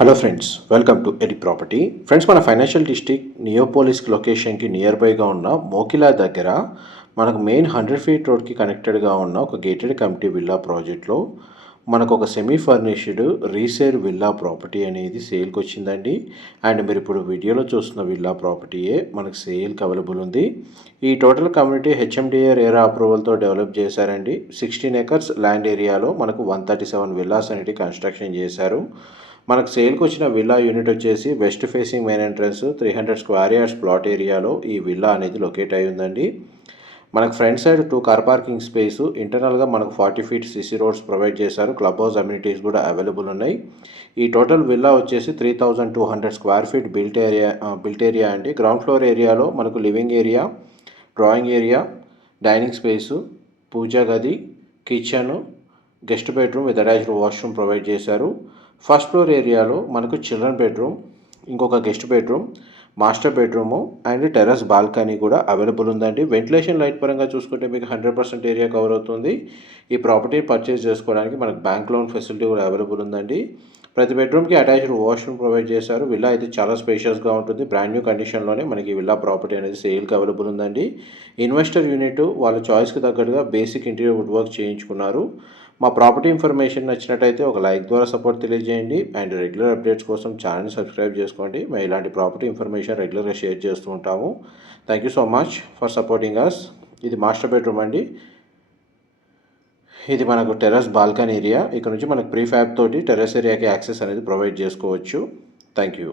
Hello friends, welcome to AD property. Friends, మన financial district Neopolis లొకేషన్కి near బైగా ఉన్న మోకిలా దగ్గర మనకు మెయిన్ 100 ఫీట్ రోడ్కి కనెక్టెడ్గా ఉన్న ఒక గేటెడ్ కమ్యూనిటీ విల్లా ప్రాజెక్ట్లో మనకు ఒక semi furnished resale villa property అనేది సేల్కి వచ్చిందండి. అండ్ మీరు ఇప్పుడు వీడియోలో చూస్తున్న విల్లా ప్రాపర్టీయే మనకు సేల్కి అవైలబుల్ ఉంది. ఈ టోటల్ కమ్యూనిటీ హెచ్ఎండిఏ రేరా అప్రూవల్తో డెవలప్ చేశారండి. 16 ఎకర్స్ ల్యాండ్ ఏరియాలో మనకు 137 విల్లాస్ అనేది కన్స్ట్రక్షన్ చేశారు. మనకు సేల్కి వచ్చిన విల్లా యూనిట్ వచ్చేసి west facing main entrance 300 square yards plot ఏరియాలో ఈ విల్లా అనేది లొకేట్ అయి ఉందండి. మనకు front side 2 car parking space, ఇంటర్నల్గా మనకు 40 ఫీట్ సిసి రోడ్స్ ప్రొవైడ్ చేశారు. క్లబ్ హౌస్ అమ్యూనిటీస్ కూడా అవైలబుల్ ఉన్నాయి. ఈ టోటల్ విల్లా వచ్చేసి 3200 స్క్వేర్ ఫీట్ బిల్ట్ ఏరియా అండి. గ్రౌండ్ ఫ్లోర్ ఏరియాలో మనకు living area, drawing area, dining space, puja గది, kitchen, guest bedroom with attached washroom provide చేశారు. ఫస్ట్ ఫ్లోర్ ఏరియాలో మనకు చిల్డ్రన్ బెడ్రూమ్, ఇంకొక guest bedroom, master bedroom and terrace balcony కూడా అవైలబుల్ ఉందండి. వెంటిలేషన్ లైట్ పరంగా చూసుకుంటే మీకు 100% ఏరియా కవర్ అవుతుంది. ఈ ప్రాపర్టీ పర్చేస్ చేసుకోవడానికి మనకు బ్యాంక్ లోన్ ఫెసిలిటీ కూడా అవైలబుల్ ఉందండి. ప్రతి బెడ్రూమ్కి అటాచ్డ్ వాష్రూమ్ ప్రొవైడ్ చేశారు. విల్లా అయితే చాలా స్పేషియస్గా ఉంటుంది. బ్రాండ్ న్యూ కండిషన్లోనే మనకి విల్లా ప్రాపర్టీ అనేది సేల్కి అవైలబుల్ ఉందండి. ఇన్వెస్టర్ యూనిట్ వాళ్ళ చాయిస్కి తగ్గట్టుగా బేసిక్ ఇంటీరియర్ వుడ్ వర్క్ చేయించుకున్నారు. మా ప్రాపర్టీ ఇన్ఫర్మేషన్ నచ్చినట్టయితే ఒక లైక్ ద్వారా సపోర్ట్ తెలియజేయండి. అండ్ రెగ్యులర్ అప్డేట్స్ కోసం ఛానల్ని సబ్స్క్రైబ్ చేసుకోండి. మేము ఇలాంటి ప్రాపర్టీ ఇన్ఫర్మేషన్ రెగ్యులర్గా షేర్ చేస్తూ ఉంటాము. Thank you so much for supporting us. ఇది మాస్టర్ బెడ్రూమ్ అండి. ఇది మనకు టెర్రస్ బాల్కనీ ఏరియా. ఇక్కడ నుంచి మనకు ప్రీఫ్యాబ్ తోటి టెర్రస్ ఏరియాకి యాక్సెస్ అనేది ప్రొవైడ్ చేసుకోవచ్చు. Thank you.